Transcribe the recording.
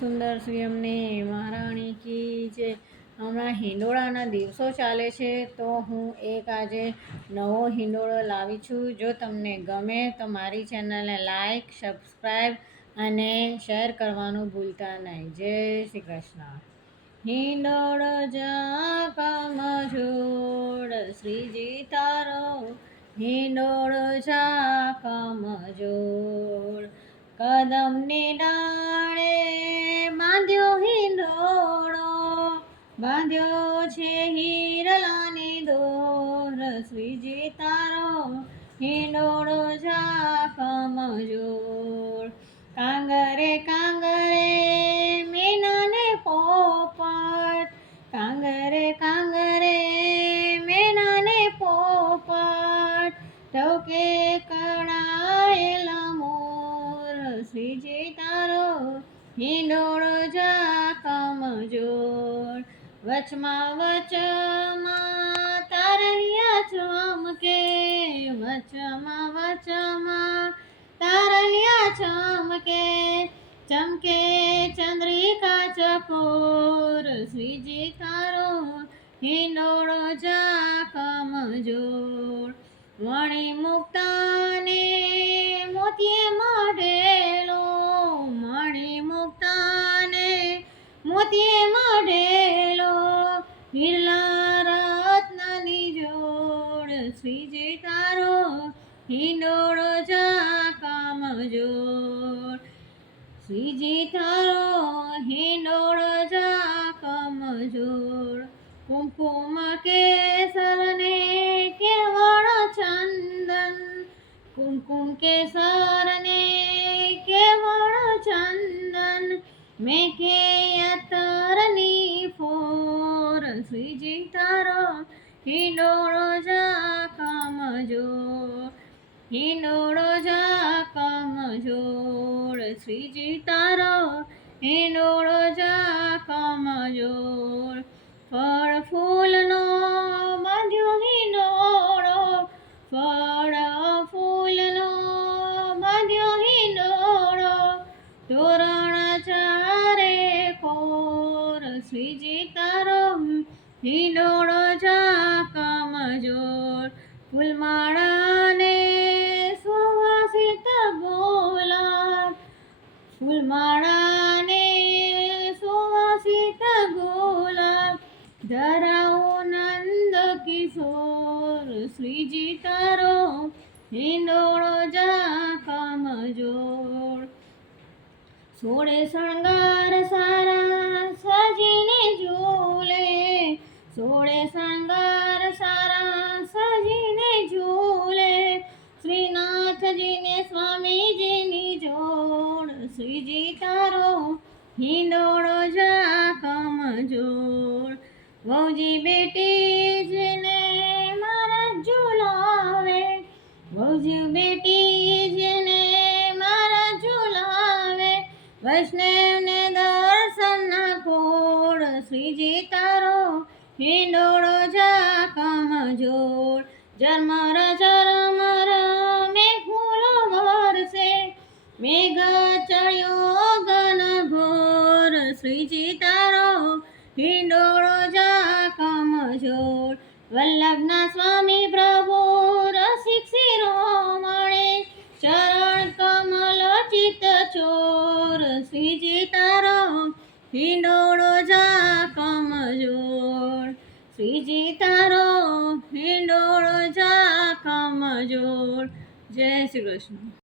સુંદર શ્રી અમને મહારાણી કી જય. હમણાં હિંડોળાના દિવસો ચાલે છે તો હું એક આજે નવો હિંડોળો લાવી છું. જો તમને ગમે તો મારી ચેનલને લાઈક, સબસ્ક્રાઈબ અને શેર કરવાનું ભૂલતા નહીં. જય શ્રી કૃષ્ણ. હિંડોળો જા કમજોડ શ્રીજી તારો, હિંડોળો જા કમજોડ. કદમની ડાળે બાંધ્યો હિંડોળો, બાંધ્યો છે હિરલાની દોર. શ્રીજી તારો હિંડોળો જા કમજોડ. કાંગરે કાંગરે મેનાને પોપટ, કાંગરે કાંગરે મેનાને પોપટ. ટોકે કળાયેલા મોર. શ્રીજી તારો હિંડોળો જા કમજોડ. વચમાં વચમાં તારલિયા ચમકે, વચમાં વચમાં તારલિયા ચમકે. ચમકે ચંદ્રિકા ચકોર. શ્રીજી તારો હિંડોળો જા કમજોડ. વણી મુક્તાને મોતીએ મઢેલો, મણી મુક્તાને મોતીએ મઢેલો. હિરલા રત્નની જોડ. શ્રીજી તારો હિંડોળો જા કમજોડ. શ્રીજી તારો હિંડોળો જા કમજોડ. કુમકુમ કેસરને કેવળ ચંદન, કુમકુમ કેસરને કેવળ ચંદન. મેઘે અત્તરની ફોર. શ્રીજી તારો હિંડોળો જા કમજોડ, હિંડોળો જા કમજોડ. શ્રીજી તારો હિંડોળો જા કમજોડ. ફળ ફૂલનો બાંધ્યો હિંડોળો, ફળ ફૂલનો બાંધ્યો હિંડોળો. તોરણ ચારે કોર. શ્રીજી તારો હિંડોળો જા કમજોડ. ફૂલમાળાને સુવાસિત ગુલાબ, ફૂલમાળાને સુવાસિત ગુલાબ. ધરાવો નંદ કિશોર. શ્રીજી તારો હિંડોળો જા કમજોડ. સોળે શણગાર સારા સજીને ઝૂલે, સોળે શણગાર સારા સજીને ઝૂલે. શ્રીનાથજીને સ્વામીજીની જોડ. શ્રીજી તારો હિંડોળો જા કમજોડ. વહુજી બેટીજીને મારા ઝુલાવે, વહુજી બેટીજીને મારા ઝુલાવે. વૈષ્ણવને દર્શનના કોડ. શ્રીજી તારો હિંડોળો જા કમજોડ. ઝરમર ઝરમર મેઘુલો વરસે, મેઘ ચડ્યો ઘનઘોર. શ્રીજી તારો હિંડોળો જા કમજોડ. વલ્લભના સ્વામી પ્રભુ રસિક શિરોમણી, ચરણ કમલ ચિત્ત ચોર. શ્રીજી તારો હિંડોળો જા કમજોડ. શ્રીજી તારો હિંડોળો જા કમજોડ. જય શ્રી કૃષ્ણ.